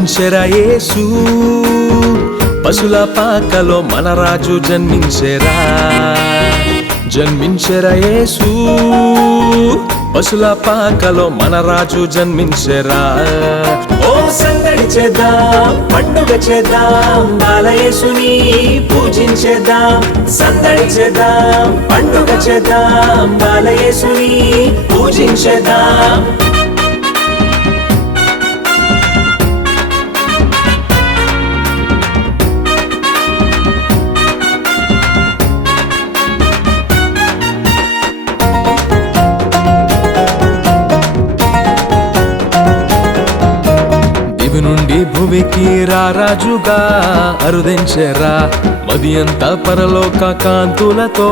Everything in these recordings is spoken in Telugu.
జన్మించెరా యేసు పశుల పాకలో మన రాజు జన్మించెరా. జన్మించెరా యేసు పశుల పాకలో మన రాజు జన్మించెరా. ఓ సందడి చేద్దాం పండుగ చేద్దాం బాలయేసుని పూజించేద్దాం. సందడి చేద్దాం పండుగ చేద్దాం బాలయేసుని పూజించేద్దాం. దివి నుండి భువికి రారాజుగా అరుదించెరా. మది అంతా పరలోక కాంతులతో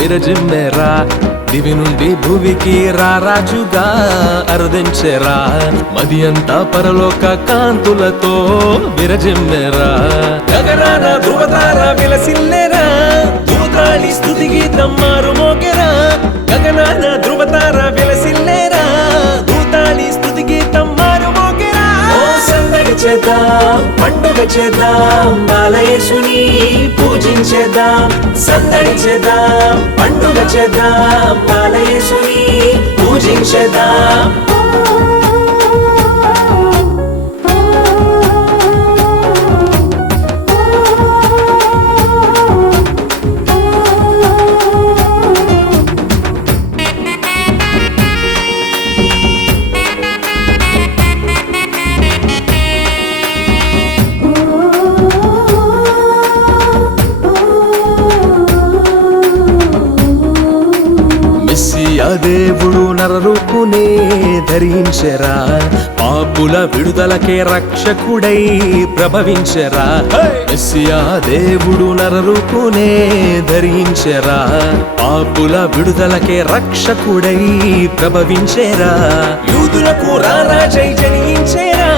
విరజిమ్మెరా. దివి నుండి భువికి రారాజుగా అరుదించెరా. మది అంతా పరలోక కాంతులతో విరజిమ్మెరా. గగనాన ధృవతార విలసిల్లెరా. దూతాళి స్థుతి గీతం మారు మోగెరా గగనాన ధృవతార చేద్దాం పండుగ చేద్దాం బాలయేసుని పూజించేద్దాం సందడి చేద్దాం పండుగ చేద్దాం బాలయేసుని పూజించేద్దాం. దేవుడు నరరూపునే ధరించరా. పాపుల విడుదలకే రక్షకుడై ప్రభవించరా. ఎస్సియా దేవుడు నరరూపునే ధరించరా. పాపుల విడుదలకే రక్షకుడై ప్రభవించెరా. యూదులకు రారాజై జనించెరా.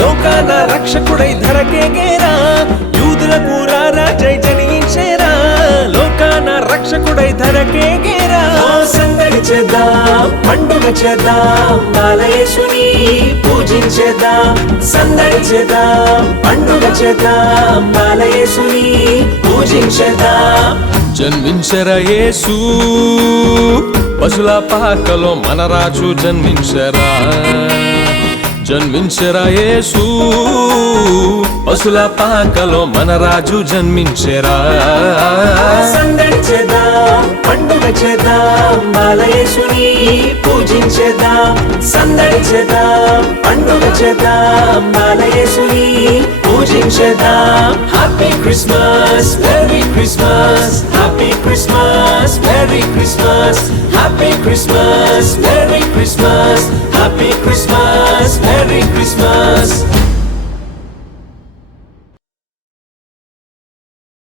లోకాన రక్షకుడై ధరకేగేరా. యూదులకు రారాజై జనించెరా. లోకాన రక్షకుడై ధరకేగేరా. చేద్దాం పండుగ చేద్దాం బాలయేసుని పూజించేద్దాం సందడి చేద్దాం పండుగ చేద్దాం బాలయేసుని పూజించేద్దాం జన్మించర యేసు పశుల పాకలో మన రాజు జన్మించరా. జన్మించర యేసు పశుల పాకలో మన రాజు జన్మించరా. సందడి చేద్దాం పండుగ చేద్దాం బాలయేసుని పూజించేద్దాం సందడి చేద్దాం పండుగ చేద్దాం బాలయేసుని పూజించేద్దాం happy Christmas merry Christmas happy Christmas merry Christmas happy Christmas merry Christmas happy Christmas merry Christmas